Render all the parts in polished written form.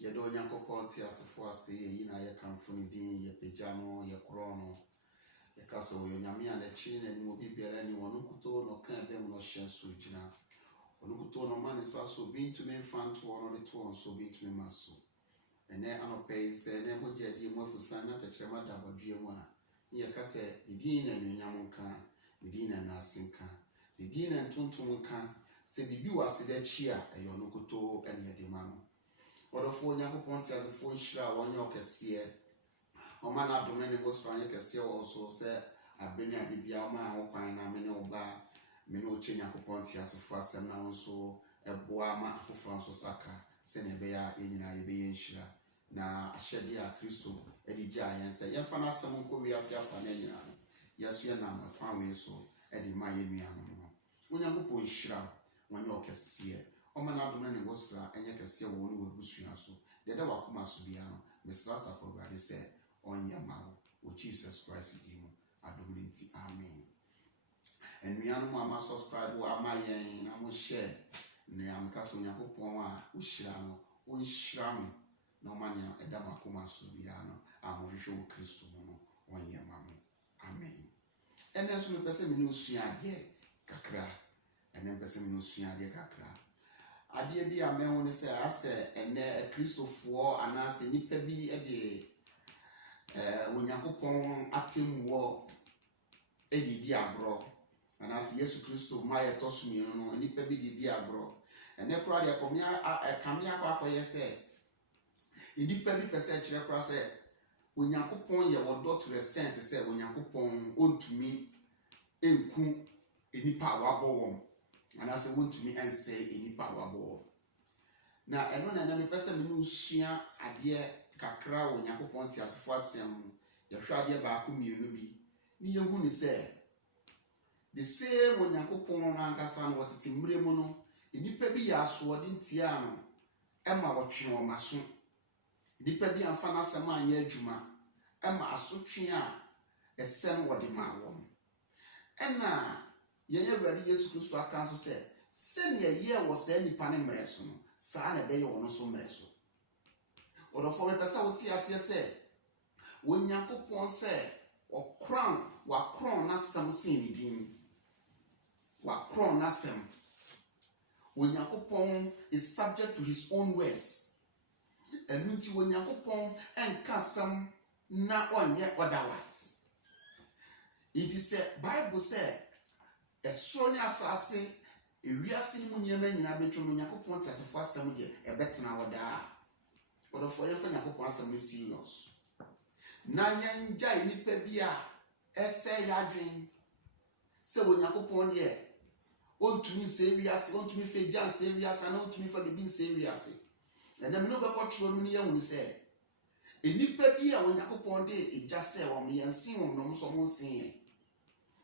Yɛde Onyankopɔn te asefo ase yi na yɛkamfo ne din yɛpagya no yɛkorɔ no yɛkasa wɔ Onyame a n'akyi na anim obi biara ni wɔn nkutoo no ka bɛm no hyɛ so gyina wɔn nkutoo no ma ne nsa so obi ntumi mfa ntoɔ no de to wɔn so obi ntumi ma so ɛnɛ anɔpɛ yi sɛ ne mogya adi mu afusan na tɛkyerɛma da abadua mu a ne yɛka sɛ ne din na anuonyam nka ne din na naase nka ne din na ntontom nka sɛ biribi wɔ ase d'akyi a ɛyɛ ɔno nkutoo ɛne yɛde ma no Odofo Onyankopɔn te asefo nhyira a wɔnyɛ ɔkɛseɛ ɔma na adom ne bosra nyɛ kɛseɛ wɔ so sɛ abene abibia ɔma ho kwan na me ne ɔba me ne ɔkye Nyankopɔn te asefo asɛm na nso ɛboa ma afoforo nso saka sɛ ne ɛbɛyɛ a nyinaa yɛbɛyɛ nhyira na ahyɛde a Kristo ɛde gya yɛn sɛ yɛmfa no asɛm nkɔ wiase afa ne nyinaa no yɛso yɛnam ɛkwan wei so ɛde ma yɛ nuanom no Onyankopɔn nhyira wɔnyɛ ɔkɛseɛ Oma na adom ne wosra enye kese wo no wabusua so de da wakoma so bia no mesra safo awurade sɛ onye ma wo Jesus Christ di mu adom ne nti amen enuanom ama subscribe wo ama yen na mo share nua meka so Onyankopɔn a wo hyira no wo nhyira no na oma ne eda makoma so bia no amohwehwe wo Kristo mu no onye ma mo amen ene so me pese me no sua ade kakra ene pese me no sua ade kakra Adeɛ bi a menwo ne sɛ asɛ ene Kristofoɔ anaasɛ nipa bi de Onyankopɔn atemmuo di agorɔ anaasɛ Yesu Kristo ma yɛ tɔsomie no nipa bi di agorɔ ene kora de kamia akɔyɛ sɛ nipa bi pɛsɛ kyerɛ kora sɛ Onyankopɔn yɛ wɔdɔ to extent sɛ Onyankopɔn ontumi enku nipa a wabɔ wɔn anase wontumi ense enipa wabo na eno na me pese me no sua ade kakra wo Nyankopɔn ti asefo asem ye hwe ade ba ko mienu bi ni yehu ni se the same Onyankopɔn na ankasa no wotete mre mu no enipa bi ya so ode ntia no ema wotwe o maso enipa bi amfa na asem anya adwuma ema asotwe a esem wode ma wo ena Yeye Awurade Yesu Kristo aka so se ne ye wo sa nipa ne mre so no saa na be ye wo no so mre so odofo me pesa wo ti ase se Onyankopɔn se wa crown na sam sin ni din wa crown na sam Onyankopɔn is subject to his own words enu ti Onyankopɔn enka sam na onye otherwise it is a Bible say Esoro ne asase ewiase mu nyema nyina betwo no Nyankopɔn tasefo asem de ebetena woda odofo yefa Nyankopɔn asem serious na yengya nipa bi a ese yadwen se Onyankopɔn de ontumi nse wiase ontumi fegya nse wiase na ontumi fa bibi nse wiase na me no bekɔtro no ne yehunu se enipa bi a Onyankopɔn de egya se wo me yensin wo no so mo nsin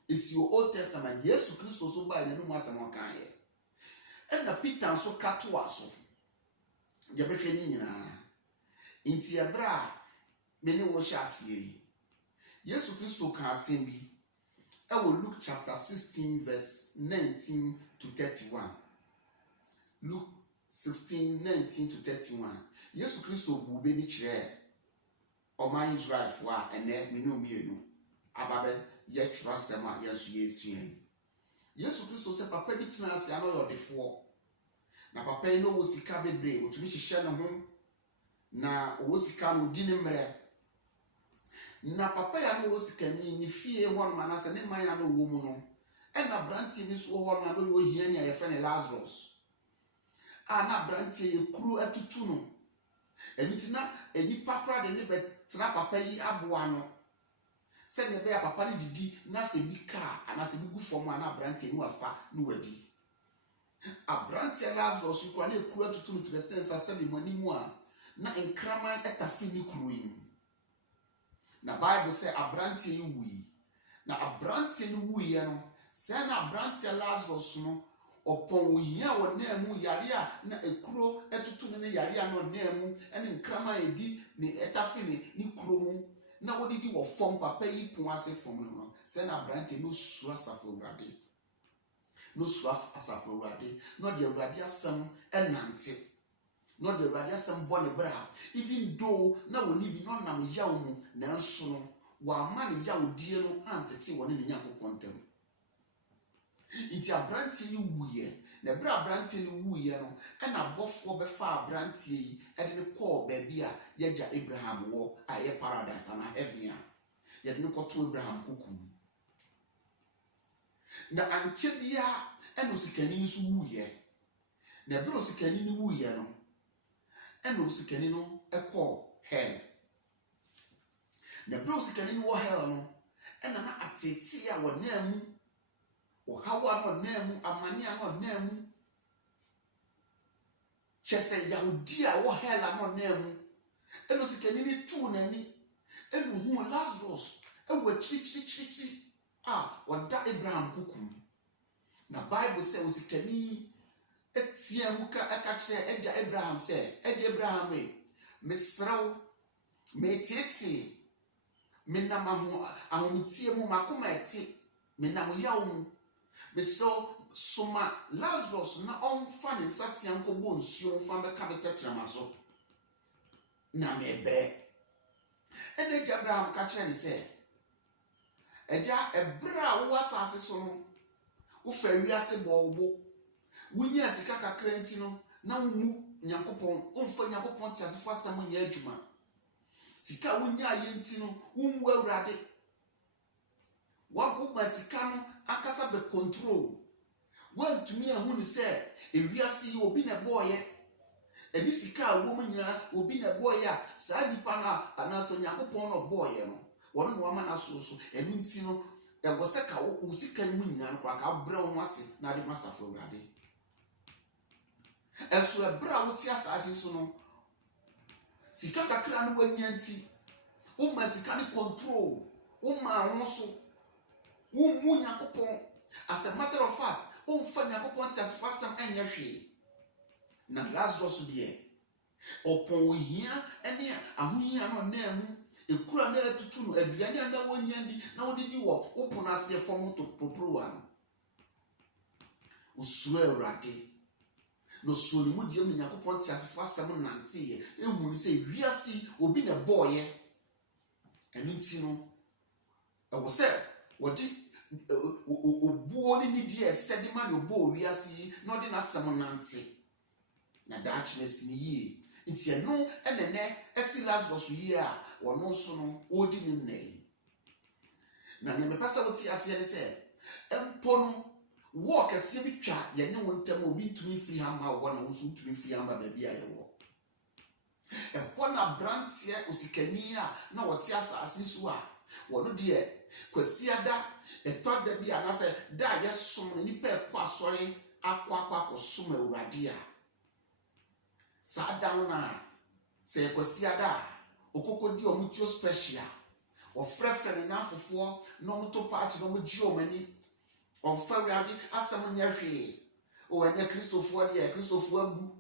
Is your Old Testament. Yesu Kristo so ba ne no asem kan ye. And na Peter so kato aso. Ye behwe ni nyina. Inti ebra me ne wo hye ase yi. Yesu Kristo kan asem bi. E wo Luke chapter 16 verse 19 to 31. Luke 16 19 to 31. Yesu Kristo bu be bi kire. O man Israel fo a ene me no mienu. Ababe ye trasema yesu yesuen Yesu Kristo se papa bi tena ase ano yodefo na papa yi no wo sika bebre otumi hihye ne ho na wo sika no di ne mre na papa ya no wo sika ni fie ho no manase ne man ya no wo mu no e na branti ni so ho no no yo hia ni ayefe ne Lazarus na branti ye kuru atutu no enitina enipa kra de ne betra papa yi aboa no se ne be ya papa ni didi na se bi ka ana se bi gu fom ana branti ni wafa ni wadi abranti Lazarus ko na ekuru atutu no to sense asem ni manimu a na enkraman etafri ni kuruin na Bible say abranti yi wi na abranti ni wi ye no se na abranti Lazarus no opon wo hia wo na mu yare a na ekuro atutu ne yare a no na mu ene enkraman edi ni etafri ni kurumu na wodidi wo fom papa yi pon ase fom no se na branti no sura safo urade no sura asafo urade no de urade asem enante not the radiasem bonne bra, even though na woni bi no nam yaw mu na nso no wa ma ne yaw die no antete woni ne Nyankopon tem. Iti abranti ni wuye na bra abranti ni wuye no e na bofo be fa abranti yi e de call baby a yeja Abraham wo a ye paradise na heaven a ye de ko to Abraham kuku na anche bia e no sikani nso wuye na bro sikani ni wuye no e no sikani no e call hell na bro sikani ni wo hell no e na atete a wo na mu o hawa no nemu amania no nemu chese yahudi a wo hela no nemu eno sikani ni tu nani eno hu Lazarus e wo chiri wada Abraham kukum na Bible say wo sikani etia mu ka kire eja Abraham say eja Abraham mesraw metete menam ahomutie mu makoma eti menam yawo mu Mr. Soma Lazarus na onfa ne nsatia nkobo nsuo fa beka betetramaso na mebre ene Abraham ka kire ne se eja ebra wo asase so no wo fa wiase bowo wunya sika kakra nti no na mu Nyankopon onfa Nyankopon tiasefo asam nya adwuma sika wunya ye nti no wumwu awurade wa sika no akasa be control want me a hu ni say ewiase obi na boye ebi sika wo nyina obi na boye a saa nipa na anaso Nyankopon no boye no wono no ama na so enu nti no e wo seka wo sika mu nyina no kwa ka bra wo ase na de masafo awurade esu ebra wo ti asase so no sika kakra no wanya nti wo sika ni control wo ho so mu Nyankopon. As a matter of fact, fa Nyankopon tiasefo asam anya hwe na Lazarus de opon ohia ene ahohia no na mu ekura na atutu no aduane na wonya ndi na wodidi wo opon ase fom to poprowa no usura awurade no sori mu die Nyankopon tiasefo asam nante ehunu se wiase obi na boye enu nti no ewo se wodi obuo ni die sedi ma no bo wiase no de na sam nante na darkness ni yi nti eno enene esi Lazarus yi a wono so no odi ni nnai na ne mepasa woti ase ne se empo no wo kase bi twa ye ne wontam obi ntumi firi ha ma wo na wo so ntumi firi ha ba bia ye wo na brantie osikani a na wote asase so a wono de kwasiada etoda bi anase da ye som ni pe kwa asori akwa som awurade a saa da no na se kwasiada okokodi omutio special ofrefre na afofo no muto party no mugi omani onfa awurade asam nya hwe o ene Kristofo de Kristofo agu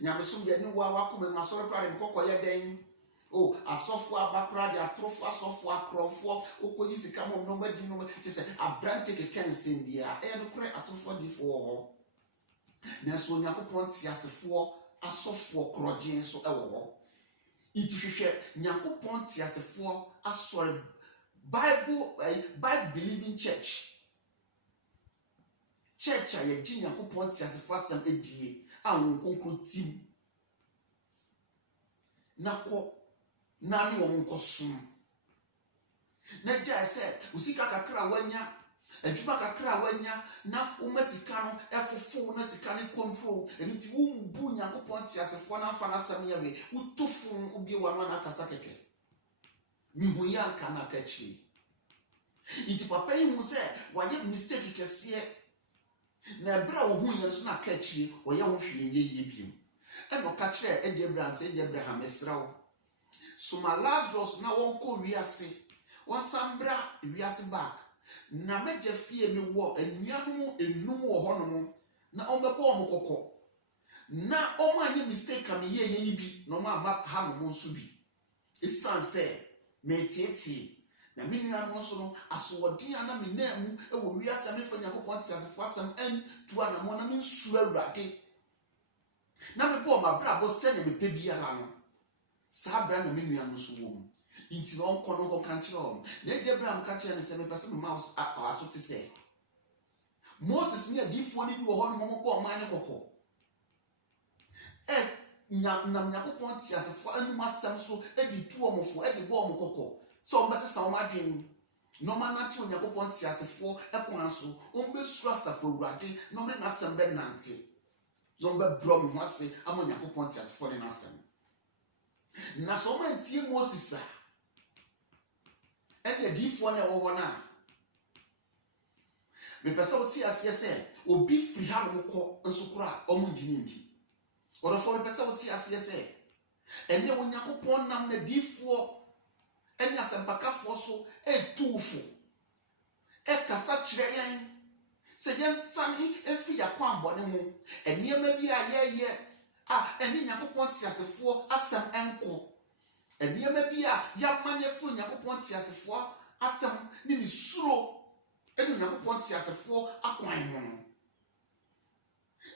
nyamesom de ni wa wakoma masoro kware mkokoye den o asofo abakra de atrofo asofo akrofo okoyi sika mom no madi no te se abrante kekensem bia e no kure atrofo difo ho na so Nyankopon tiasefo asofo kroje so e wo ho iti hwehwe Nyankopon tiasefo asore Bible believing church a ye gi Nyankopon tiasefo asem edie a won konkro tim nako nani wo nkosum na ja se usika kakra wanya adwuma kakra wanya na umasika no efofo na sika ne control enti wumbu Nyankopon tiasefo na afa na asam yawe utofu ubie wano na akasa keke mihu ya nka na kachi iti papa yi hu se waye mistake kese na bra wo hu yen so na kachi oye ho hwe ye biem eno ka kire eje Abraham esrawo soma Lazarus na wonko wiase wasambra wiase back na meje fie mi wo anuanom enum wo honom na ombebo omkokọ na omanye mistake am ye bi na omama ha no nso bi esanse metieti na minuanom so no asowodi ana menamu ewo wiase me fa Nyankopon tiasefo asam en tuana mo na mensu awurade Na me bo ma bra bo se ne me pe biara no. Sa bra na me nua no so wo mu. Inti no onko no kan kire o. Na je bra am ka kire ne se me pese me mouse aso te se. Moses ni adifo ni bi wo ho no mo bo man ne kokko. Nam Yakopon ti asefo anum asem so edi tu omofo edi bo omokoko so ombe sesa omadwen no manati Yakopon ti asefo ekwan so ombe sura asafo urade no me nasem be nante no be bro me ho ase amo Yakopon ti asefo ne nasem na so man tie Moses a edi adifo na wo ho na me pesa o ti ase se obi firi ha no ko nsukura omungini ndi orofo me pesa woti ase se ene Onyankopon nam na difo ene asempakafo so etufo kasa kire yen se yen sani efi yakwa ambone ho ene ma bi ayeye ene Nyankopon ti asefo asem enko ene ma bi ya manye fu Nyankopon ti asefo asem ni suro ene Nyankopon ti asefo akwan ho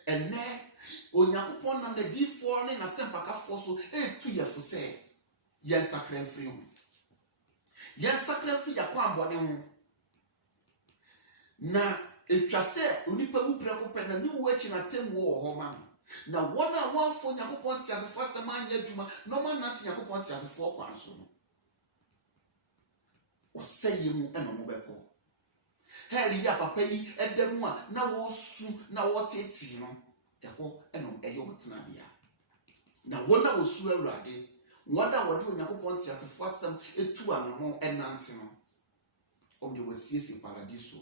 ene Onyankopon nam na difo ne na sempakafo so etu yefo se yen sakran firi ho yen sakran firi yakwa ambone ho na etwa se onipa wu preko pe na ni wo achi na tem wo ho ma na wona wanfo Onyankopon ti asefo asem anya adwuma no man na ti Onyankopon ti asefo kwan so no o seye mu eno mo beko heli ya papa yi edemu a na wo su na wo teti no yako eno eyo mtena bia na wona wo su awurade wona wo de Onyankopon ti asefo asem etu anomo enante no omde wasiesi paradiso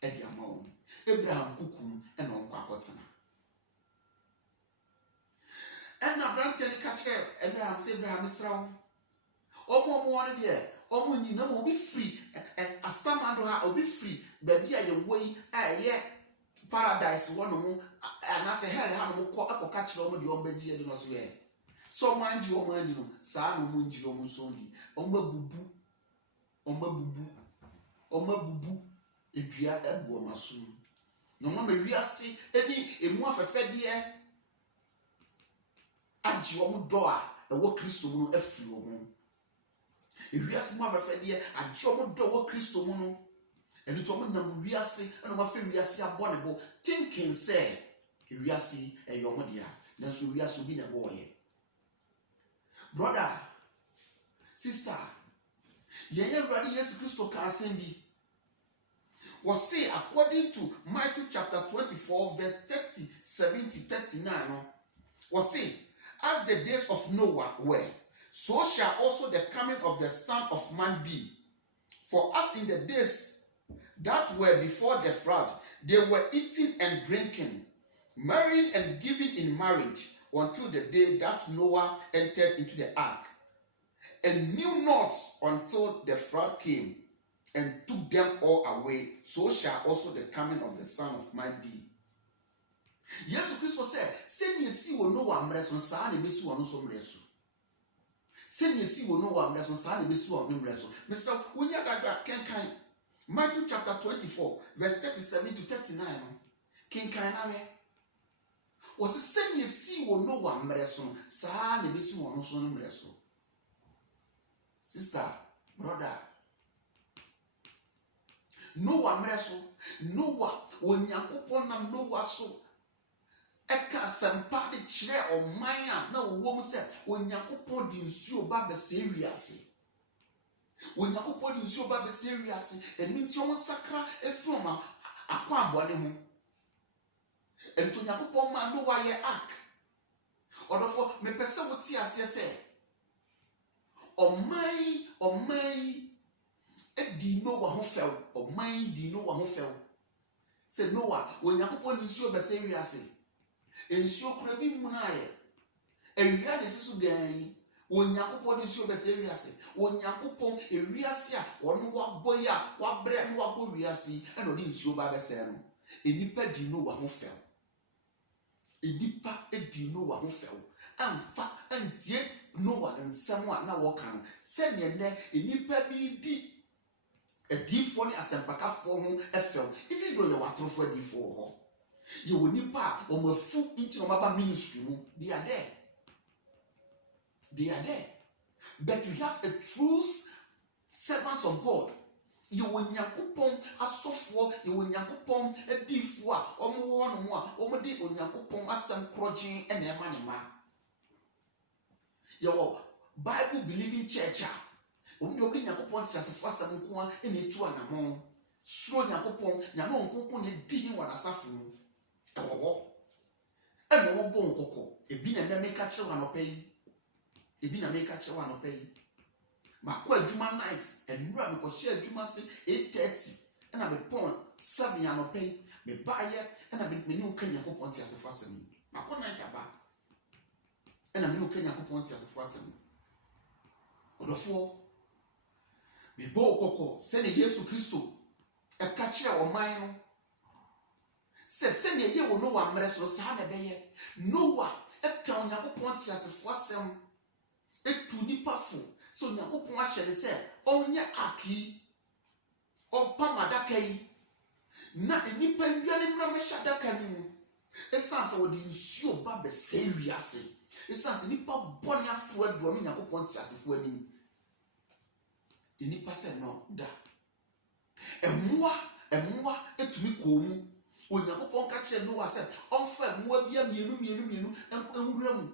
edi amawo Abraham kukum eno nkwa akotena ena brante ni ka kire Abraham se Abraham srawo omo won de omo nyina mo obi free asamado ha obi free baby aye woi aye paradise wono mu anase hell ha mo ko akoka kire omo de ombagie de no so ye so manji o manji no saa no mu njiro mu so ndi omabubu edua ebu omaso no ma wiase eni emu afefede agi omo do a ewo Kristo mu no afiri omo wiase mu afefede agi omo do wo Kristo mu no eni to mo nam wiase eno ma fe wiase abone bo thinking say wiase eyo mo dia na so wiase obi na bo ye brother sister yenye brother Yesu Kristo ka asembi was say according to Matthew chapter 24 verse 37 to 39 was say as the days of Noah were, so shall also the coming of the Son of Man be. For as in the days that were before the flood, they were eating and drinking, marrying and giving in marriage until the day that Noah entered into the ark, and knew not until the flood came and took them all away, so shall also the coming of the Son of Man be. Jesus Christ said, "Send ye see will know what mreso sa na besu ono so mreso. Send ye see will know what mreso sa na besu ono mreso." Mr. Unya daga kenkan Matthew chapter 24 verse 37 to 39 kenkan na we. Was send ye see will know what mreso sa na besu ono so mreso. Sister, brother, Noah mreso, Noah Onyankopon nam Noah so eka sempa de kire oman a na wo mu se Onyankopon di nsuo ba be se wiase. Onyankopon di nsuo ba be se wiase eni nti o sakra efroma akwa abone ho. Enti Onyankopon ma Noah ye ark. Odofo me pese wo ti ase se oman edi Noah ho few, oman di Noah ho few. Se Noah Onyankopon di nsuo be se wiase. Ensio kura bi munaye ewia de sesu gan Onyankopon de sio be se wiase Onyankopon ewiase a ono waboya wabre no wabo wiase e no de nsio ba be se no enipa di Noah ho fel enipa edi Noah ho fel amfa antie Noah nsem a na wo kan se ne ne enipa bi di edifo ne asempakafo ho efel even though ye watrofo edifo ho You will nipa on my foot into my ministry. They are there. They are there. But you have a true servants of God. You will Yakupon a software, you will Yakupon a defwa, one more, omadi on Yakupon as some crotching and a manima. Your Bible believing church. Only Yakupon says a first some qua in it to an among. Slow Yakupon, Yamon Coco, digging what a suffering. Oh, and no bone cocoa. A bin and make a chill and pay. A bin and make a chill and pay. My quite Juma nights and run because share Juma 8:30 and I'm a point 7 and pay. Me buy it and I've been new Kenya Ponti as a fastening. My good night about and I'm new Kenya Ponti as a fastening. Or the four. Me bo coco, send a Yesu Christo. A catcher or mine. Says send a year will know one rest was Sana Bay. No one, a count Ponti as a fasten. A to nipa full. So Yakupon actually said, Onya Aki or Pamadakay. Not a nippon Yanimashadakanu. A sans or the ensure Baba Seriasi. A sans Nipa Bonia Fred drumming Yakupon as if wedding. The Nipa said no, da. And moi, et to me cool. When Yakupon catcher no, I said, offer more beer, minu, and room.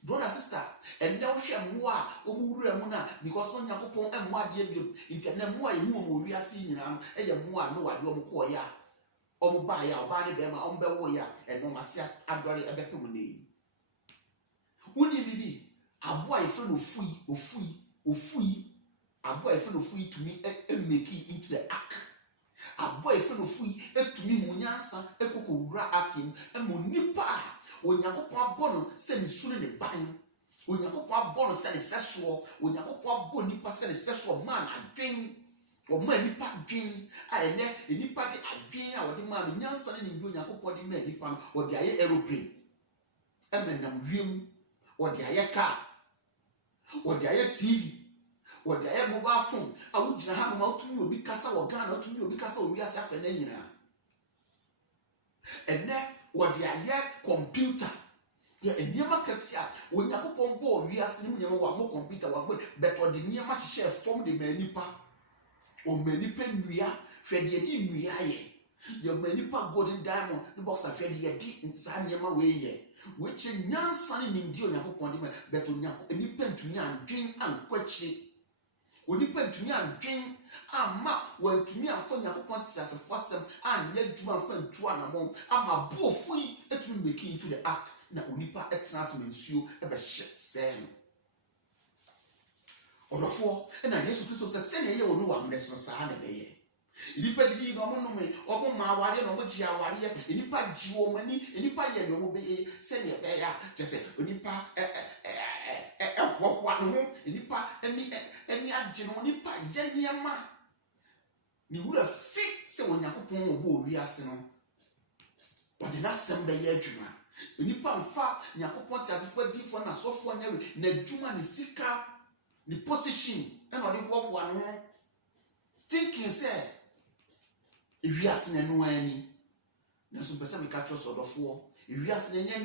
Brother, sister, and now share more Omuremuna because when Yakupon and what you intend more you will be seen and a more no what you moya. Ombaya, Bani Bema, Ombewoya, and no Masia, Adori, a Bepumuni. Wouldn't it be a boy friend of free, a boy friend of free to me and make it into the act. A boy friend of free to me, Munyasa, a Kokura Akim, and Munipa. When Yakupon Bono send soon in the bang, when Yakupon Bono send a sexual, when Yakupon Bonipa send a sexual man, a dream, or many pack dream, I never any party a dream, or the man in Yansan in doing Yakupon the man nipan, or the aeroplane, Emenam Rim, or the air car, or the air TV, or the air mobile phone. I would have them out to you because our gun or to you because we are suffering. And then what they are computer. Yeah, and Yama Cassia, when Yakupon board, we are seeing more computer, but what the Yama share from the Manipa or Manipen Ria, Freddy Ria. Your Manipa golden diamond, the box of Freddy inside Yama way, which in Yan Sunny in Dio Yakupon, but to Nipen to Yan, drink and question. When you went to me and drink, ma went to me and found your points as a first and let to my friend to one among. I'm a bull free, it will make into the act. Now, Unipa extras you ever shit same. Or the four, and I guess you said, send a year or no one less than Sahana Bay. Ilipadi no me, or my warrior, or what ya warrior, Ilipa Gio money, Ilipa Yan will be send a bear, just say, Unipa, one home, Ilipa, any general Nipa, Yama. You would have fixed when Yakupon will be reasino. But the last Sunday, Juma. Nipa fa Yakupon as if we're different as software, Nejuma Nisika, the position, and on the one. Thinking, say, if you ask any, there's some person catch us or four. If you ask any,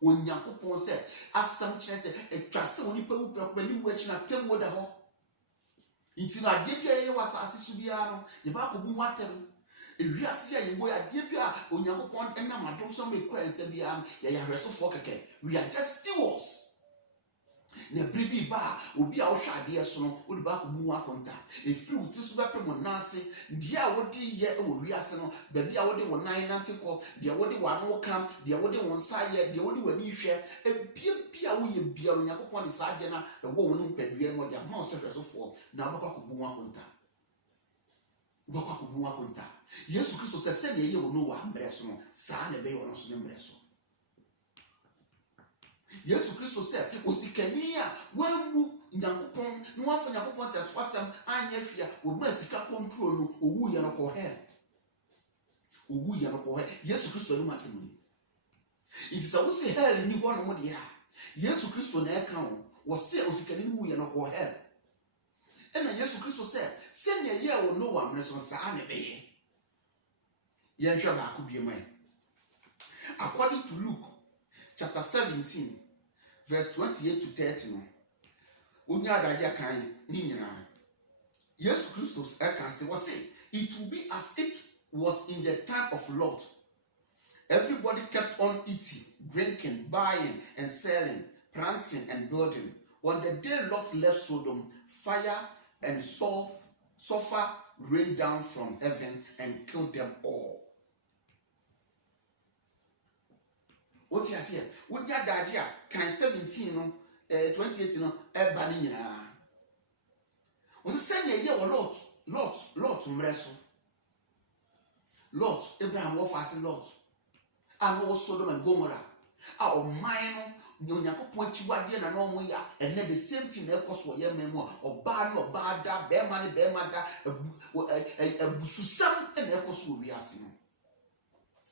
when Yakupon said, as some chance, a trust only people when you watch and tell what the hell. It's not Dibia was as Subiano, the back of water. If you ask you were Dibia, when Yakupon and Namadon some may cry and say, yeah, we are just stewards. Ne bribi ba obi a wo hwade so no wo de ba ko mu akonta e free wo tisu bepe mo nase dia wo de ye wo wiase no ba bia wo de wo nan nante ko dia wo de wo ano kam dia wo de wo nsa ye dia wo de wani hwe e bia wo ye bia wo Yakopon de sa de na e wo wo no mpadua mo dia ma wo se hwesofo na wo ko mu akonta wo ko mu akonta Yesu Kristo se ye wo no wa mbre so no sa na be yo no so mbre so Yesu Kristo said, Osikania, when you Yakupon, no one from Yakupon as for some Anyafia, will Messica control no, or who yanoko hair. Or who yanoko hair. Yesu Kristo no massimo. It is a say hell in one more year. Yesu Kristo na account was say Osikani who yanoko hair. And Yesu Kristo said, send a year or no one, Messon Sane Bay. Yenhwe baako bi mai. According to Luke chapter 17 verse 28 to 30 no. Onya adaje kan ni nyina. Yes Christos can say what say it will be as it was in the time of Lot. Everybody kept on eating, drinking, buying and selling, planting and building. On the day Lot left Sodom, fire and sulfur rained down from heaven and killed them all. What you say? What you dadia can 17 no 28 no eba ni nyina. Was send ye Lot mreso. Lot Abraham wo fa Lot. And no Sodom and Gomorrah. Our mind no Yakopon chiwade na no mo ya and the same thing e koso ye memo oba no oba da be ma da ebususam e na koso wiase no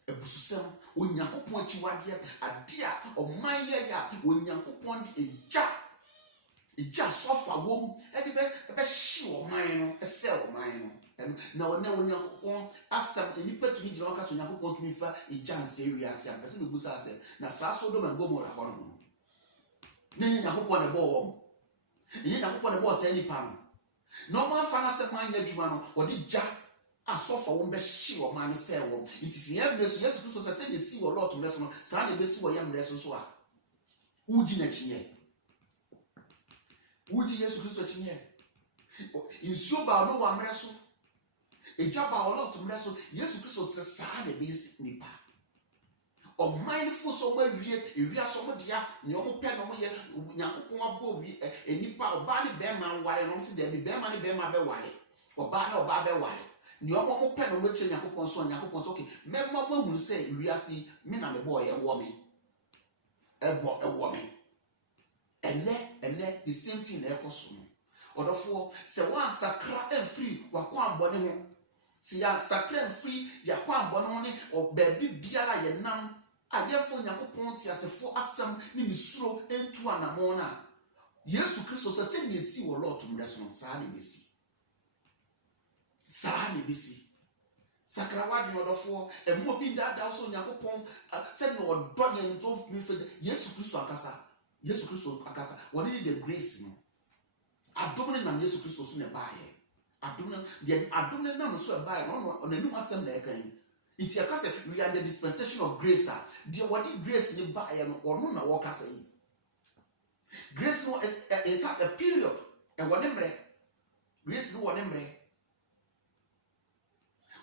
ebususam Yakopon chiwade ade a oman ye ya Yakopon de eja sofa wom e de be hye oman no e se oman no na Yakopon asam enipa tumi gina waka so Yakopon tumi fa ejanse wiase am pese me busa ase na sa Sodom and Gomorrah hono no ni Yakopon e bo wom ni Yakopon e bo se nipa no no man fa na se man adwuma no odi ja asofa wom be hye o man se wom it is here bless Yesu Christ say dey see wo Lot bless no sa na be see wo yam bless so a uji na chiye uji Yesu Christ chiye insuo ba no wa mreso ejaba Lot mreso Yesu Christ se sa na be nipa o mindful so ma ewia so mo dia ne o mo pe no mo ye Yakopon abo wi enipa oba ne be ma ware no se de be ma ne be ma be ware oba ne oba be ware ne o mo pe no mo che Yakopon so okay me ma ma hunu se ewia si me na me boy e wo me ene the same thing e koso no odofo se wan sakra and free wa kwa mbone ho se ya sakra and free ya kwa mbone ho ne o ba bibiara ye nam ayefo Yakopon ti asefo asem ni misuro entu anamo na Yesu Kristo so se ni si wo Lot mreso no sa ne besi sakrawadi odofo emo bi dada so Yakopon se no odonye nto mi fe Yesu Kristo akasa what need the grace no adomne na Yesu Kristo so ne baaye adomne na so e baaye no onanum asem na ekan it yakase we are the dispensation of grace the what grace ni baaye no ono na wokasa yi grace no it has a period and what emre grace no what emre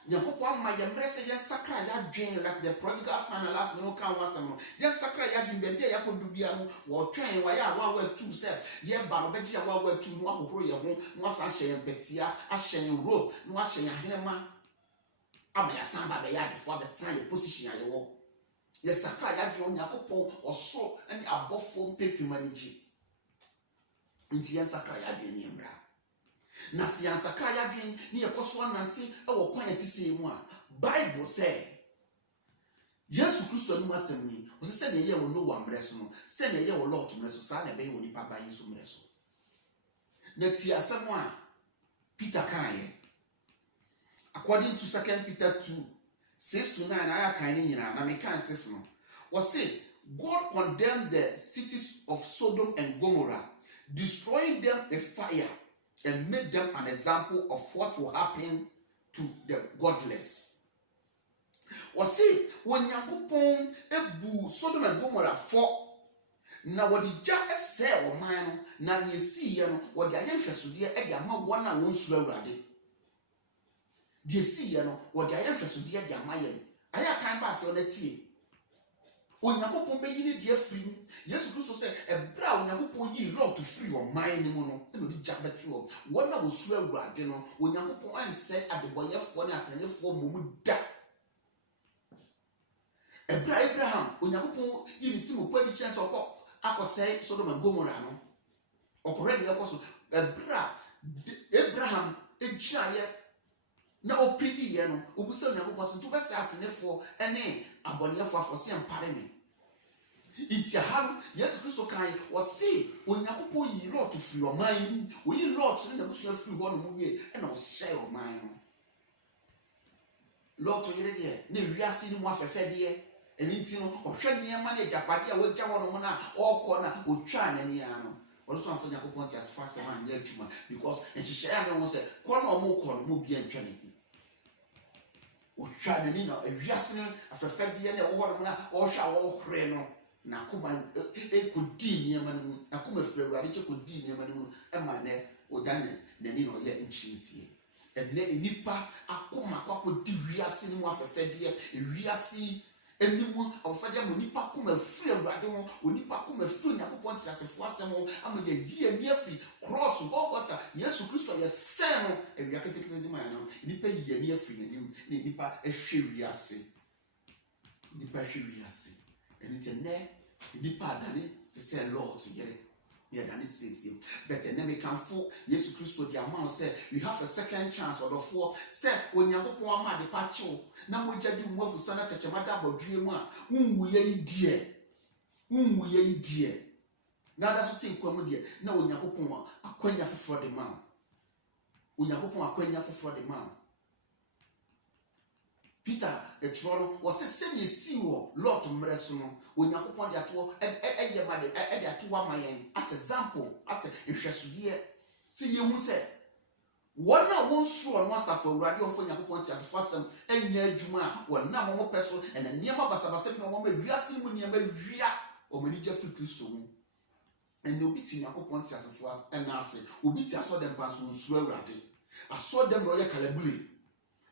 Yakopon ma yemre se yen sakra ya dwen like the prodigal son last no kan wasam no yen sakra ya dwen be bia yakodu bia no wo twen wa ya wa tu se ye ba no beji ya wa tu no ahohoro ye ho no asa hye petia ahye rope no ahye ahenema ama ya samba be ya defo abeta ye position ya ye wo ye sakra ya dwen Yakopon oso ani abofo mpepima niji nti yen sakra ya dwen yemra na si ansakra ya dwen ni yekoso ananti e wo kwan yetise mu a Bible say Yesu Kristo anu asem ni o se ne ye wo no wa mreso no se ne ye wo Lot mreso sa na be ye wo ni papa Yesu mreso na ti asem a Peter kan according to 2 Peter 2:6-9 aya kan ni nyina na me kan 6 no o say God condemned the cities of Sodom and Gomorrah, destroying them with fire, and made them an example of what will happen to the godless. Wasi when Yakopon ebu Sodom and Gomorrah for na wadi ja ese o man no na ne si ye no wadi ayemhweso de e de ama wona won sura urade de si ye no wadi ayemhweso de de ama ye aya kan ba se o na tie Yakopon be yini de afiri Yesu Kristo se ebra Yakopon yi Lot free o man ni mu no e no di jabatu o wona wo sura urade no Yakopon anse adeboyefo ne atenefo momu da Abraham Yakopon yini timu padi chance okọ akosai Sodom and Gomorrah no okorede yakoso Abraham ejiaye na opidi ye no obusa Yakopon so to be say atenefo ene abonefo afose empare me It's a hand, yes, Christo kai was say when Yakopon yi Lot to free your mind, when you Lot in the bush free one movie and I'll share your mind. Lot yere de ne wiase ni mu afefe de eni nti no ohwe nneema na japade a wagya wono mo na okọ na otwa nani ya no also afọ Yakobon ti asfa asema anya adwuma because enhihye ya no say kọ na omo kọ no mo bia ntwa nani otwa nani na wiase ni afefe de na wo no mo na ohwe a wo hre no na kuma ekodi nneema no na kuma fira Awurade che kodi nneema no e ma ne odan nani no ye nchinsie ene nipa akoma kwakodi wiase ni mu afefe de wiase enimu awofade mo nipa akoma firi Awurade ho onipa akoma firi Yakobon ti asefo asem ho ama ye yie ni afiri cross Golgotha Yesu Kristo ye sen no ewia ketekete di man no nipa yie ni afiri nanim ni nipa ehwe wiase eni tene nipa adane te say Lord yere yeah, than it says here. But then we can fall Yesu Christo the amount say you have a second chance or the four say when you go ama the pacho na mo jadi mo fu sana tachemada bodue mu a unwu ye die na da so tin kwamu die na Onyankopon akwanya foforo de man Onyankopon akwanya foforo de man Peter etrolo was say si wo Lord mreso no Onyankopon de ato eye ma de ato wa mayen as example as ehwesude see ye hu say won na won suro no asafo Awurade ofo Onyankopon ti asafo asem anya adwuma won na mo peso ena niema basabasa bi no mo ma wiase mu niema wia o mani Jeffrey Kristo mu en obi ti Onyankopon ti asafo ena ase obi ti aso dem pa so suro Awurade aso dem no ye kalabule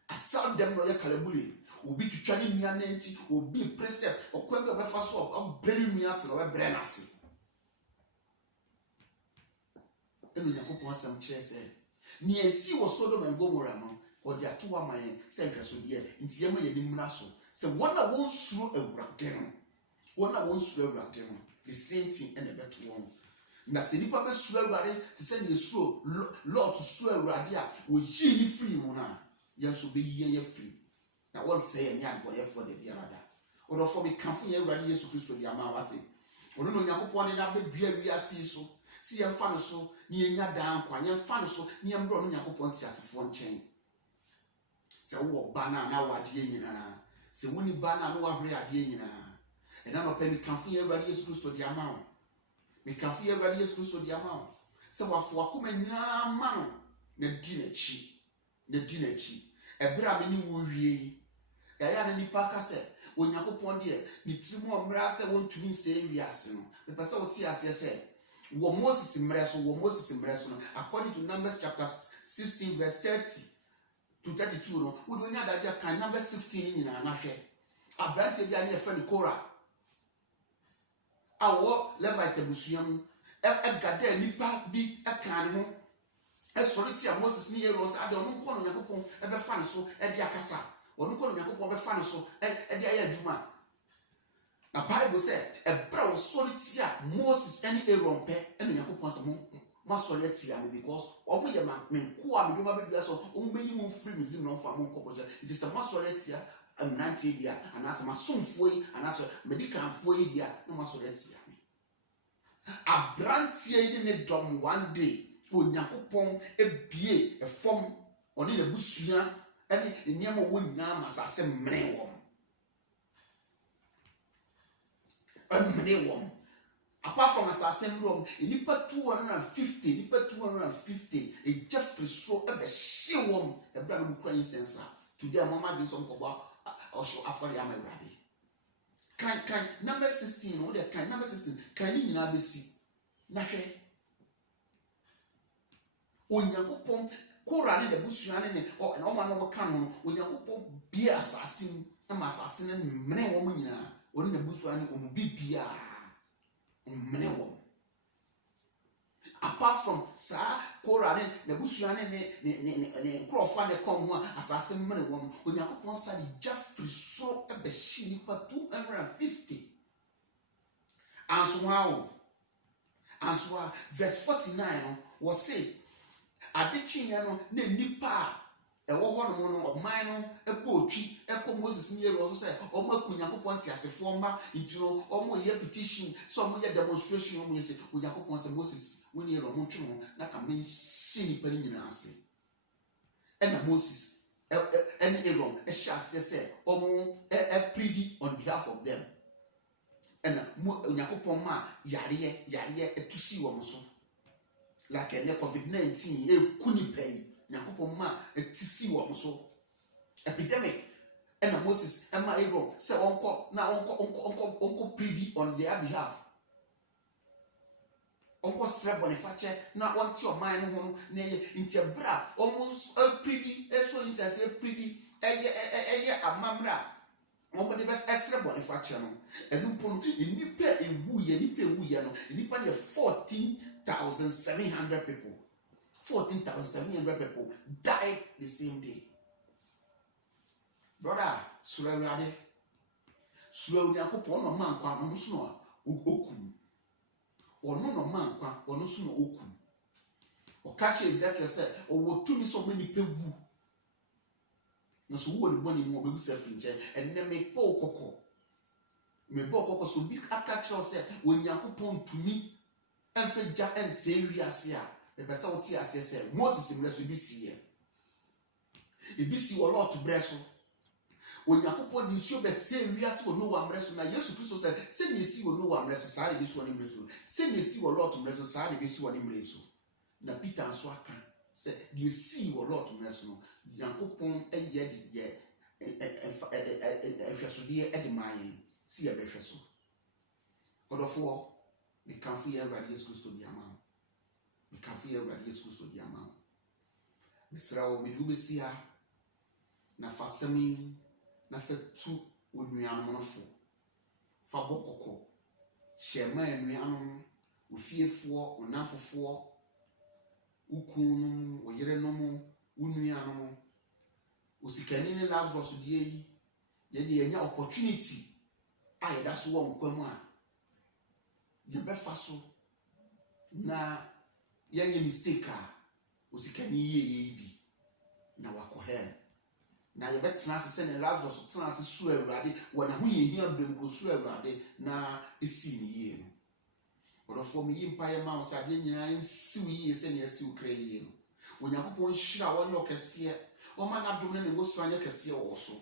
asal dem no ye kalabule obi twitwa ni nua na nti obi precept okwembe obefa so obreni nua ase no obre na ase enu Yakobon asem kire se ni esi wo Sodom and Gomorrah no odi atowa mayen se hweso de nti yema ye nimra so se wona won suro Awurade no the same thing and beto won na se nipa be suro Awurade te se ne suro Lord suro Awurade a wo yi ni free mu na yeso be ye free na won say any agboye for the biarada or for me kanfo ye Awurade Yesu Kristo di ama wate ono no Yakobon de na be dua wiase so si ye fa no so ni enya dan kwa ye fa no so ni embro no Yakobon ti asefo nchen se wo ba na wade nyina se woni ba na wa hore ade nyina ena no pe mi kanfo ye Awurade Yesu Kristo di ama wo mi kanfo ye Awurade Yesu Kristo di ama wo se wafo akoma nyina ma no na di na chi ebra me ni wo wie ya na nipa ka se Onyankopon de ni trimu omra se wontumi nse wiase no me pese wo ti ase se wo Moses mreso no according to Numbers chapter 16 verse 30 to 32 no wo do nya daja kan number 16 nyina na hwe abrante bia na e fa ni Korah awo Levite busuam gada nipa bi e kan ho esori ti a Moses ni yero se ade ono nko no Yakobon e be fa ne so e de akasa ono nko no Yakobon be fa ne so e de aya adwuma na Bible say e bra wo sori ti a Moses ani Aaron pe eno Yakobon se mo sori ti a me because omo ye ma me nko a me do ma be dua so omo be yi mo free mizim no fa mo nko boja it is a mo sori ti a am 90 dia anase ma somfo yi anase medical fo yi dia na mo sori ti a me abrantie yi ne dom one day Onyankopon ebie efom oni na busua ene niam wo nyina masase mre wom apart from asase mrom nipa 250 e Jeffrey so ebe hye wom ebra no kura incense today mama bin so mkoba osho afori ama Awurade kan number 16 no de kan number 16 kan ni nyina besi na hwe Onyankopon Korah ne de busua ne o na o ma no ka no Onyankopon bia asase na masase ne mre wo nyina oni na busua ne o mu bibia mre wo apart from sa Korah ne na busua ne krofa ne kom ho asase mre wo Onyankopon sa di Jeffrey so ebe hyi nipa 250 answa verse 49 was say adechinya no na nipa ewo ho no oman no ebotwi eko Moses ni yero so say o ma Onyankopon ti asefo ma ntiro o mo ye petition so mo ye demonstration o mo ye say Onyankopon say Moses woni yero mo twe no na ka men shi nipa ni nyina ase na Moses any Aaron shall say pretty on behalf of them. And Yakupon ma yare to see one so like a COVID-19 a kuni pay Yakupon ma to see one so epidemic and Moses and my Aaron say uncle pretty on their behalf. Uncle Sir Boniface not want your mind home near into a bra almost a pretty so as a pretty a mamra. One the best Sir Boniface and Nupon in Nipe in Wuyano, in Nipa 14,700 people. 14,700 people died the same day. Brother, Surrade Yakupon or man, Kwamusno, Okum. Or no man, or no sooner okum. Or catch Ezekiel said, or what 2 so many people. No, so what money more will self in jail and then make Paul Coco. Me Coco so big a catcher said, when Yakupon to me, and fed Jack and serious here. The person said, Moses in less will be see here. If you see a lot to breast. When Yakupon you show the serious will no one rest. Now, yes, Christ said, send me see will no one rest. Sorry, this one in Brazil. Send me see a lot to rest. Sorry, this one in Brazil. Now, Peter and Swaka said, you see a lot to rest. Yakupon a year, if you should hear Eddie Mayan, see a better. Other four, the Cafe and Radius goes to the amount. The Cafe and Radius goes to the amount. Mr. Rao, we do see her. Na fasemi. Na fe tu onuanom fo fa bokoko shema enuanom ofiefo onafofo ukunum oyerenom unuanom osikani ne Lazarus die yi ye de enya opportunity a ye da so wo nkwam a ye befa so na ye mistake a osikani ye bi na wakohel na ye betina se ne Lazarus tena se su awurade wona ho ye hia brem ko su awurade na esi ni ye no odofo mi yimpa ye ma osade nyina nsiw ye se ne asiw kra ye no Onyankopon hira wonye okese o ma na dom ne ngo so anye kese wo so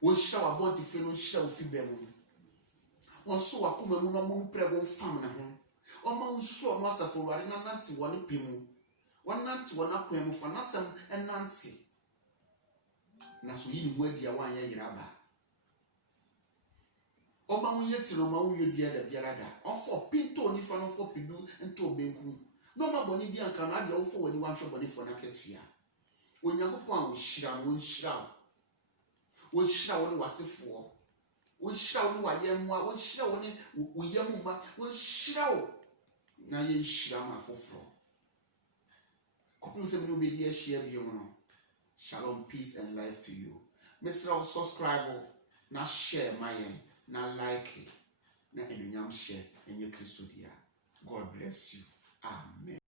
wo hira wa body fe no hira ofi bemu won so wakoma mu no mo prego fam na ho o ma nso no asafo awurade na nante woni pemu won nante wona kwemu fa nasem enante na so yini hu adia wan ye yiraba oba hu yetiro ma hu yodua da biarada ofo pinto ni fa no fo pidu ento benku no ma boni bi anka na adia ofo woni wan hwe boni fo na ketua Onyankopon a wo hira wo hira wo ni wasefo wo hira wo ni wayemwa wo hira wo ni uyemuma wo hira wo na ye hira ma foforo kopum se mi no be dia hia bi no. Shalom, peace and life to you. Mr. Subscribe, na share my na like it, na enunyam share and your Christo dia. God bless you. Amen.